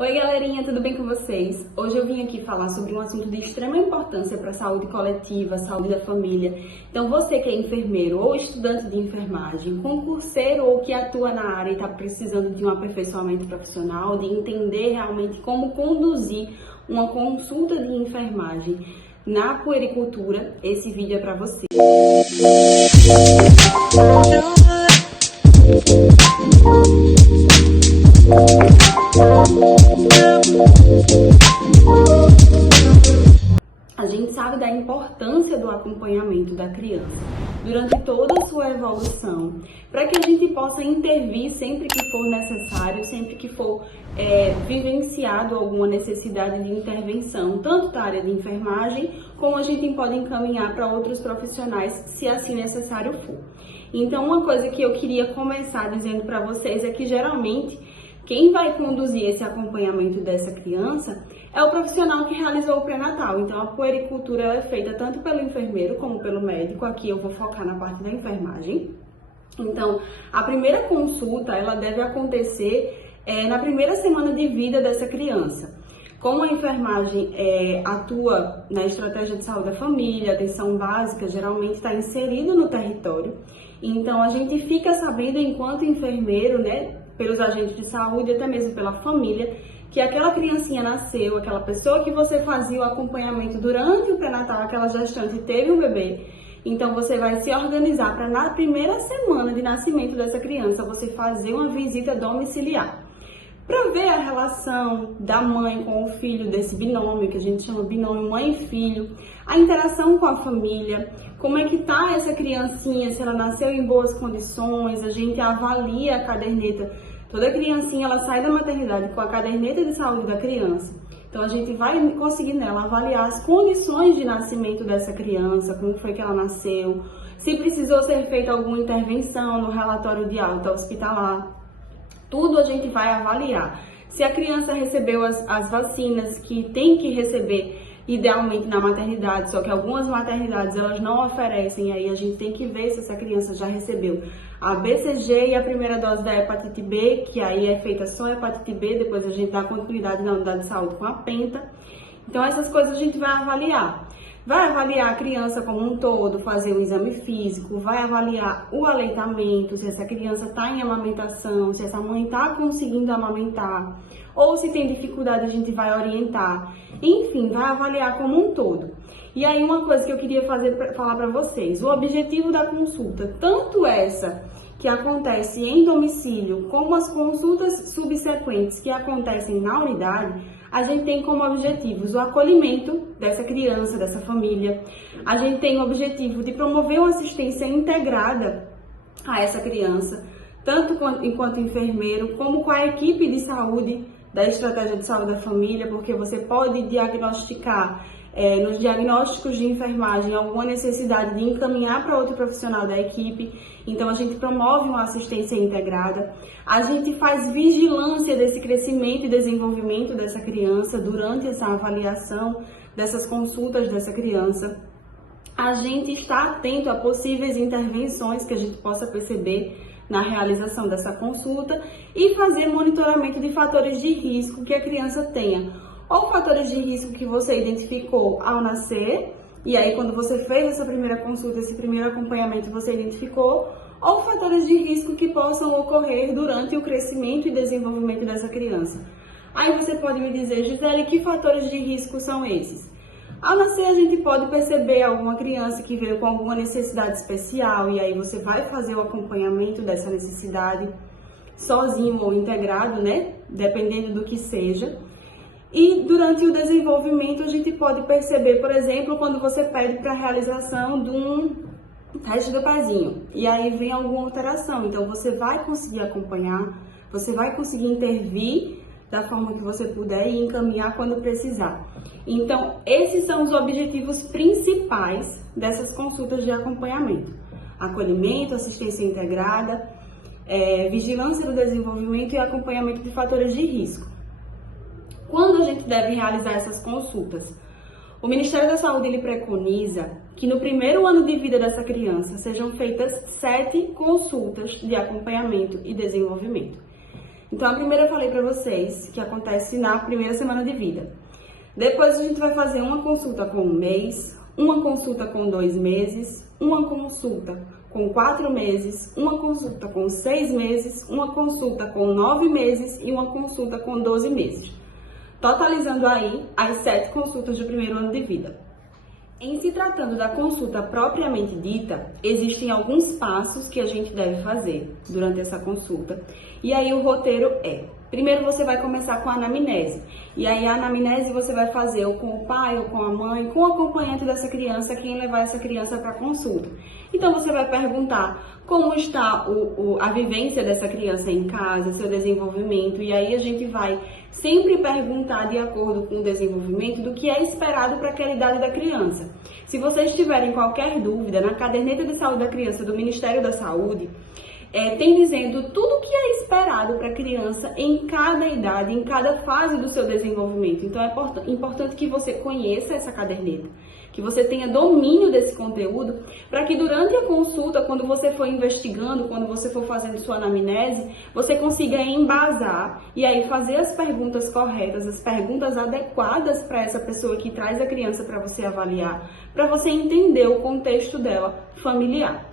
Oi galerinha, tudo bem com vocês? Hoje eu vim aqui falar sobre um assunto de extrema importância para a saúde coletiva, saúde da família. Então você que é enfermeiro ou estudante de enfermagem, concurseiro ou que atua na área e está precisando de um aperfeiçoamento profissional, de entender realmente como conduzir uma consulta de enfermagem na puericultura, esse vídeo é para você. A gente sabe da importância do acompanhamento da criança durante toda a sua evolução, para que a gente possa intervir sempre que for necessário, sempre que for vivenciado alguma necessidade de intervenção, tanto da área de enfermagem, como a gente pode encaminhar para outros profissionais, se assim necessário for. Então, uma coisa que eu queria começar dizendo para vocês é que geralmente quem vai conduzir esse acompanhamento dessa criança é o profissional que realizou o pré-natal. Então, a puericultura é feita tanto pelo enfermeiro como pelo médico. Aqui eu vou focar na parte da enfermagem. Então, a primeira consulta, ela deve acontecer na primeira semana de vida dessa criança. Como a enfermagem atua na estratégia de saúde da família, atenção básica, geralmente está inserida no território. Então, a gente fica sabendo, enquanto enfermeiro, pelos agentes de saúde, até mesmo pela família, que aquela criancinha nasceu, aquela pessoa que você fazia o acompanhamento durante o pré-natal, aquela gestante teve um bebê. Então, você vai se organizar para, na primeira semana de nascimento dessa criança, você fazer uma visita domiciliar, para ver a relação da mãe com o filho, desse binômio, que a gente chama binômio mãe e filho, a interação com a família, como é que tá essa criancinha, se ela nasceu em boas condições, a gente avalia a caderneta. Toda criancinha, ela sai da maternidade com a caderneta de saúde da criança. Então, a gente vai conseguir nela avaliar as condições de nascimento dessa criança, como foi que ela nasceu, se precisou ser feita alguma intervenção no relatório de alta hospitalar. Tudo a gente vai avaliar. Se a criança recebeu as vacinas que tem que receber, idealmente na maternidade, só que algumas maternidades elas não oferecem, aí a gente tem que ver se essa criança já recebeu a BCG e a primeira dose da hepatite B, que aí é feita só a hepatite B, depois a gente dá continuidade na unidade de saúde com a penta. Então essas coisas a gente vai avaliar. Vai avaliar a criança como um todo, fazer um exame físico, vai avaliar o aleitamento, se essa criança está em amamentação, se essa mãe está conseguindo amamentar, ou se tem dificuldade a gente vai orientar. Enfim, vai avaliar como um todo. E aí uma coisa que eu queria falar para vocês, o objetivo da consulta, tanto essa que acontece em domicílio, como as consultas subsequentes que acontecem na unidade, a gente tem como objetivos o acolhimento dessa criança, dessa família. A gente tem o objetivo de promover uma assistência integrada a essa criança, tanto enquanto enfermeiro, como com a equipe de saúde da estratégia de saúde da família, porque você pode diagnosticar nos diagnósticos de enfermagem alguma necessidade de encaminhar para outro profissional da equipe. Então a gente promove uma assistência integrada, a gente faz vigilância desse crescimento e desenvolvimento dessa criança durante essa avaliação dessas consultas dessa criança. A gente está atento a possíveis intervenções que a gente possa perceber na realização dessa consulta e fazer monitoramento de fatores de risco que a criança tenha. Ou fatores de risco que você identificou ao nascer, e aí quando você fez essa primeira consulta, esse primeiro acompanhamento você identificou, ou fatores de risco que possam ocorrer durante o crescimento e desenvolvimento dessa criança. Aí você pode me dizer, Gisele, que fatores de risco são esses? Ao nascer a gente pode perceber alguma criança que veio com alguma necessidade especial, e aí você vai fazer o acompanhamento dessa necessidade sozinho ou integrado, dependendo do que seja. E durante o desenvolvimento a gente pode perceber, por exemplo, quando você pede para a realização de um teste do pezinho e aí vem alguma alteração, então você vai conseguir acompanhar, você vai conseguir intervir da forma que você puder e encaminhar quando precisar. Então, esses são os objetivos principais dessas consultas de acompanhamento: acolhimento, assistência integrada, vigilância do desenvolvimento e acompanhamento de fatores de risco. Quando a gente deve realizar essas consultas? O Ministério da Saúde ele preconiza que no primeiro ano de vida dessa criança sejam feitas 7 consultas de acompanhamento e desenvolvimento. Então, a primeira eu falei para vocês, que acontece na primeira semana de vida. Depois a gente vai fazer uma consulta com 1 mês, uma consulta com 2 meses, uma consulta com 4 meses, uma consulta com 6 meses, uma consulta com 9 meses e uma consulta com 12 meses. Totalizando aí as 7 consultas do primeiro ano de vida. Em se tratando da consulta propriamente dita, existem alguns passos que a gente deve fazer durante essa consulta. E aí o roteiro é: primeiro você vai começar com a anamnese. E aí a anamnese você vai fazer ou com o pai, ou com a mãe, com o acompanhante dessa criança, quem levar essa criança para a consulta. Então você vai perguntar como está a vivência dessa criança em casa, seu desenvolvimento. E aí a gente vai sempre perguntar de acordo com o desenvolvimento do que é esperado para aquela idade da criança. Se vocês tiverem qualquer dúvida, na caderneta de saúde da criança do Ministério da Saúde, tem dizendo tudo o que é esperado para a criança em cada idade, em cada fase do seu desenvolvimento. Então é importante que você conheça essa caderneta, que você tenha domínio desse conteúdo, para que durante a consulta, quando você for investigando, quando você for fazendo sua anamnese, você consiga embasar e aí fazer as perguntas corretas, as perguntas adequadas para essa pessoa que traz a criança para você avaliar, para você entender o contexto dela familiar.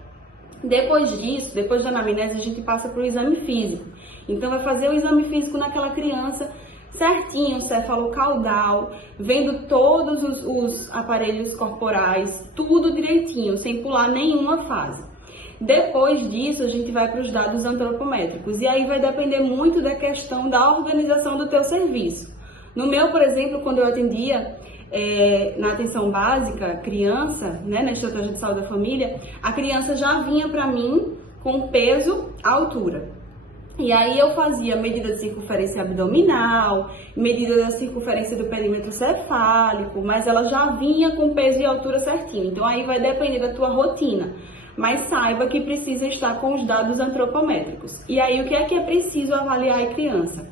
Depois disso, depois da anamnese, a gente passa para o exame físico. Então, vai fazer o exame físico naquela criança certinho, cefalocaudal, vendo todos os aparelhos corporais, tudo direitinho, sem pular nenhuma fase. Depois disso, a gente vai para os dados antropométricos. E aí vai depender muito da questão da organização do teu serviço. No meu, por exemplo, quando eu atendia na atenção básica, criança, né, na estratégia de saúde da família, a criança já vinha para mim com peso, altura. E aí eu fazia medida de circunferência abdominal, medida da circunferência do perímetro cefálico, mas ela já vinha com peso e altura certinho. Então aí vai depender da tua rotina. Mas saiba que precisa estar com os dados antropométricos. E aí o que é preciso avaliar a criança?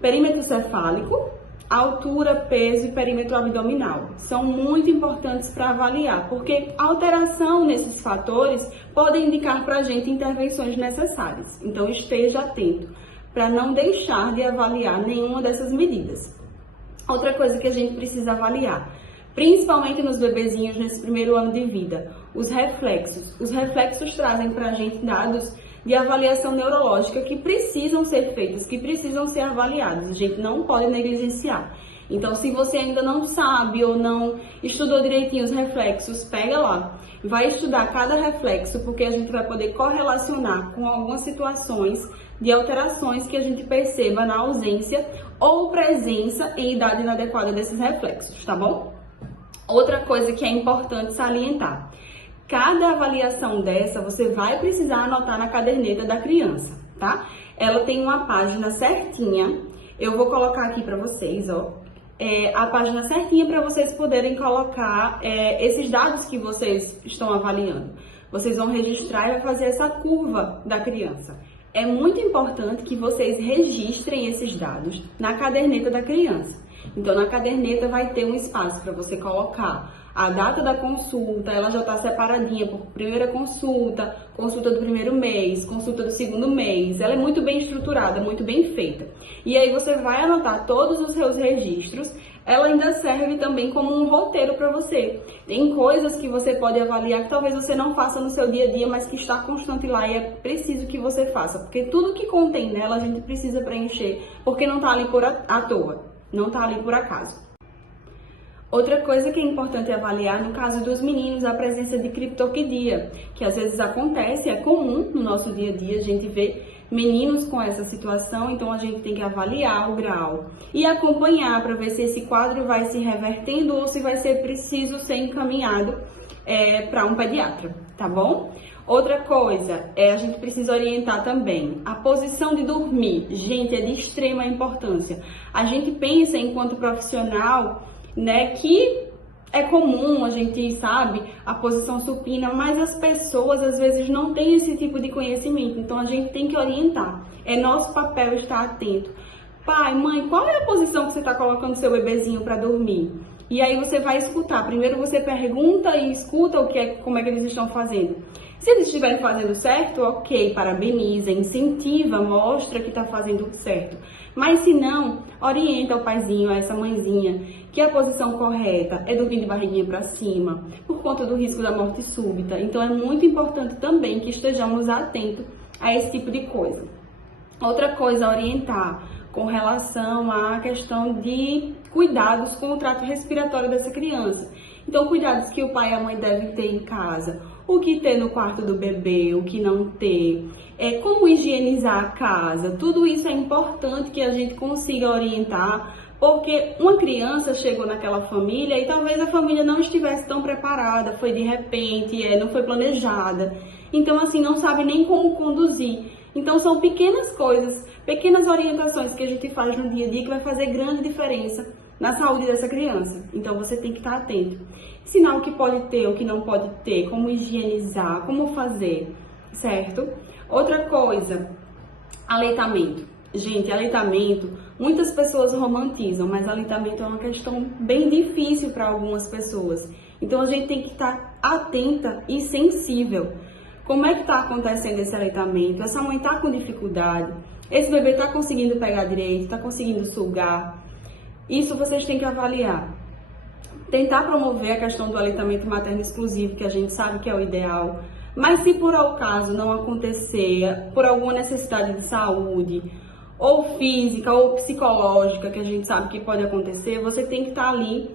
Perímetro cefálico, altura, peso e perímetro abdominal. São muito importantes para avaliar, porque alteração nesses fatores pode indicar para a gente intervenções necessárias. Então esteja atento para não deixar de avaliar nenhuma dessas medidas. Outra coisa que a gente precisa avaliar, principalmente nos bebezinhos nesse primeiro ano de vida, os reflexos. Os reflexos trazem para a gente dados de avaliação neurológica que precisam ser feitos, que precisam ser avaliados. A gente não pode negligenciar. Então, se você ainda não sabe ou não estudou direitinho os reflexos, pega lá. Vai estudar cada reflexo, porque a gente vai poder correlacionar com algumas situações de alterações que a gente perceba na ausência ou presença em idade inadequada desses reflexos, tá bom? Outra coisa que é importante salientar. Cada avaliação dessa, você vai precisar anotar na caderneta da criança, tá? Ela tem uma página certinha, eu vou colocar aqui para vocês, ó, a página certinha para vocês poderem colocar esses dados que vocês estão avaliando. Vocês vão registrar e vai fazer essa curva da criança. É muito importante que vocês registrem esses dados na caderneta da criança. Então, na caderneta vai ter um espaço para você colocar a data da consulta, ela já está separadinha por primeira consulta, consulta do primeiro mês, consulta do segundo mês. Ela é muito bem estruturada, muito bem feita. E aí você vai anotar todos os seus registros. Ela ainda serve também como um roteiro para você. Tem coisas que você pode avaliar que talvez você não faça no seu dia a dia, mas que está constante lá e é preciso que você faça. Porque tudo que contém nela a gente precisa preencher, porque não está ali à toa, não está ali por acaso. Outra coisa que é importante avaliar no caso dos meninos, a presença de criptorquidia, que às vezes acontece, é comum no nosso dia a dia a gente ver meninos com essa situação, então a gente tem que avaliar o grau e acompanhar para ver se esse quadro vai se revertendo ou se vai ser preciso ser encaminhado para um pediatra, tá bom? Outra coisa, a gente precisa orientar também a posição de dormir. Gente, é de extrema importância. A gente pensa enquanto profissional, né, que é comum, a gente sabe, a posição supina, mas as pessoas às vezes não têm esse tipo de conhecimento, então a gente tem que orientar. É nosso papel estar atento. Pai, mãe, qual é a posição que você está colocando seu bebezinho para dormir? E aí você vai escutar. Primeiro você pergunta e escuta como é que eles estão fazendo. Se eles estiverem fazendo certo, ok, parabeniza, incentiva, mostra que está fazendo certo. Mas se não, orienta o paizinho, essa mãezinha, que a posição correta é dormir de barriguinha para cima, por conta do risco da morte súbita. Então é muito importante também que estejamos atentos a esse tipo de coisa. Outra coisa a orientar com relação à questão de cuidados com o trato respiratório dessa criança. Então, cuidados que o pai e a mãe devem ter em casa, o que ter no quarto do bebê, o que não ter, como higienizar a casa, tudo isso é importante que a gente consiga orientar, porque uma criança chegou naquela família e talvez a família não estivesse tão preparada, foi de repente, não foi planejada, então assim, não sabe nem como conduzir. Então são pequenas coisas, pequenas orientações que a gente faz no dia a dia que vai fazer grande diferença na saúde dessa criança. Então você tem que estar atento. Ensinar o que pode ter, o que não pode ter, como higienizar, como fazer, certo? Outra coisa, aleitamento. Gente, aleitamento, muitas pessoas romantizam, mas aleitamento é uma questão bem difícil para algumas pessoas. Então a gente tem que estar atenta e sensível. Como é que está acontecendo esse aleitamento? Essa mãe está com dificuldade? Esse bebê está conseguindo pegar direito? Está conseguindo sugar? Isso vocês têm que avaliar. Tentar promover a questão do aleitamento materno exclusivo, que a gente sabe que é o ideal. Mas se por acaso não acontecer, por alguma necessidade de saúde, ou física, ou psicológica, que a gente sabe que pode acontecer, você tem que estar ali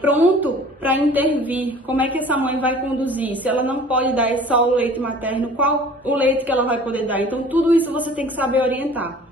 pronto para intervir. Como é que essa mãe vai conduzir? Se ela não pode dar só o leite materno, qual o leite que ela vai poder dar? Então tudo isso você tem que saber orientar.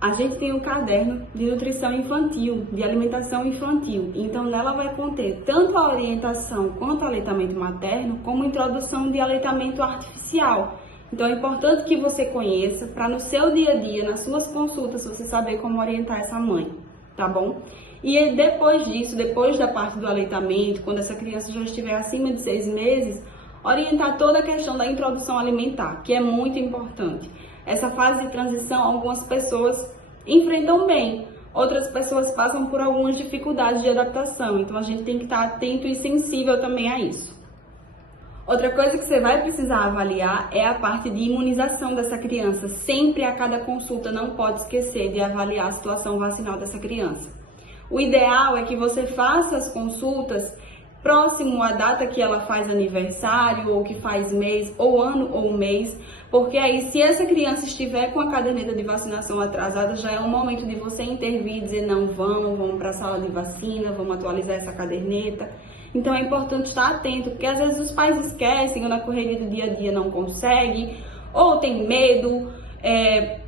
A gente tem um caderno de nutrição infantil, de alimentação infantil. Então nela vai conter tanto a orientação quanto o aleitamento materno, como introdução de aleitamento artificial. Então é importante que você conheça para no seu dia a dia, nas suas consultas, você saber como orientar essa mãe, tá bom? E depois disso, depois da parte do aleitamento, quando essa criança já estiver acima de 6 meses, orientar toda a questão da introdução alimentar, que é muito importante. Essa fase de transição, algumas pessoas enfrentam bem, outras pessoas passam por algumas dificuldades de adaptação, então a gente tem que estar atento e sensível também a isso. Outra coisa que você vai precisar avaliar é a parte de imunização dessa criança. Sempre a cada consulta não pode esquecer de avaliar a situação vacinal dessa criança. O ideal é que você faça as consultas próximo à data que ela faz aniversário, ou que faz mês, ou ano, ou mês, porque aí se essa criança estiver com a caderneta de vacinação atrasada, já é o momento de você intervir e dizer não, vamos para a sala de vacina, vamos atualizar essa caderneta. Então é importante estar atento, porque às vezes os pais esquecem, ou na correria do dia a dia não consegue, ou tem medo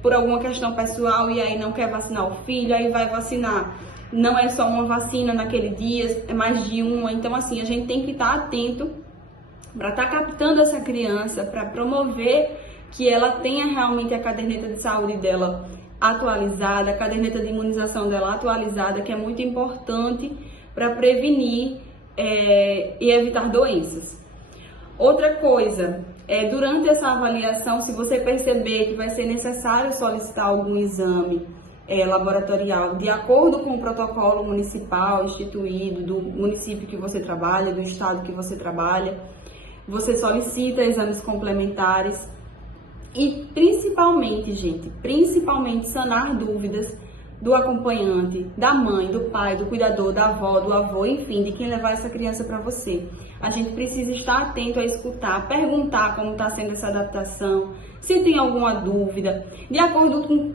por alguma questão pessoal e aí não quer vacinar o filho, aí vai vacinar. Não é só uma vacina naquele dia, é mais de uma. Então assim, a gente tem que estar atento para estar captando essa criança, para promover que ela tenha realmente a caderneta de saúde dela atualizada, a caderneta de imunização dela atualizada, que é muito importante para prevenir e evitar doenças. Outra coisa, durante essa avaliação, se você perceber que vai ser necessário solicitar algum exame laboratorial, de acordo com o protocolo municipal instituído do município que você trabalha, do estado que você trabalha, você solicita exames complementares e principalmente, gente, principalmente sanar dúvidas do acompanhante, da mãe, do pai, do cuidador, da avó, do avô, enfim, de quem levar essa criança para você. A gente precisa estar atento a escutar, perguntar como está sendo essa adaptação, se tem alguma dúvida, de acordo com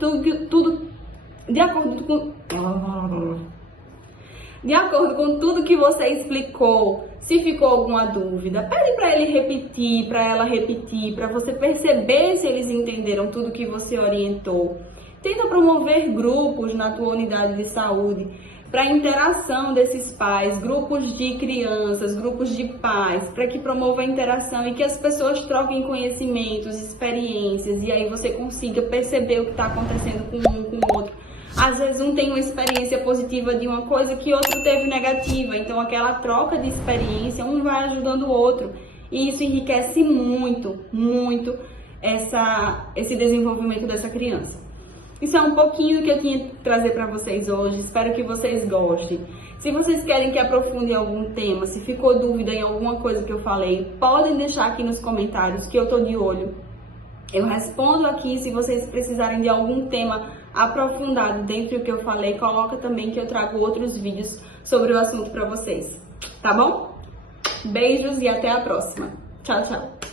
tudo que você explicou. Se ficou alguma dúvida, pede para ele repetir, para ela repetir, para você perceber se eles entenderam tudo que você orientou. Tenta promover grupos na tua unidade de saúde para a interação desses pais, grupos de crianças, grupos de pais, para que promova a interação e que as pessoas troquem conhecimentos, experiências, e aí você consiga perceber o que está acontecendo com um, com o outro. Às vezes um tem uma experiência positiva de uma coisa que outro teve negativa, então aquela troca de experiência, um vai ajudando o outro, e isso enriquece muito, muito esse desenvolvimento dessa criança. Isso é um pouquinho do que eu tinha que trazer para vocês hoje. Espero que vocês gostem. Se vocês querem que aprofunde algum tema, se ficou dúvida em alguma coisa que eu falei, podem deixar aqui nos comentários que eu tô de olho. Eu respondo aqui. Se vocês precisarem de algum tema aprofundado dentro do que eu falei, coloca também que eu trago outros vídeos sobre o assunto para vocês. Tá bom? Beijos e até a próxima. Tchau, tchau.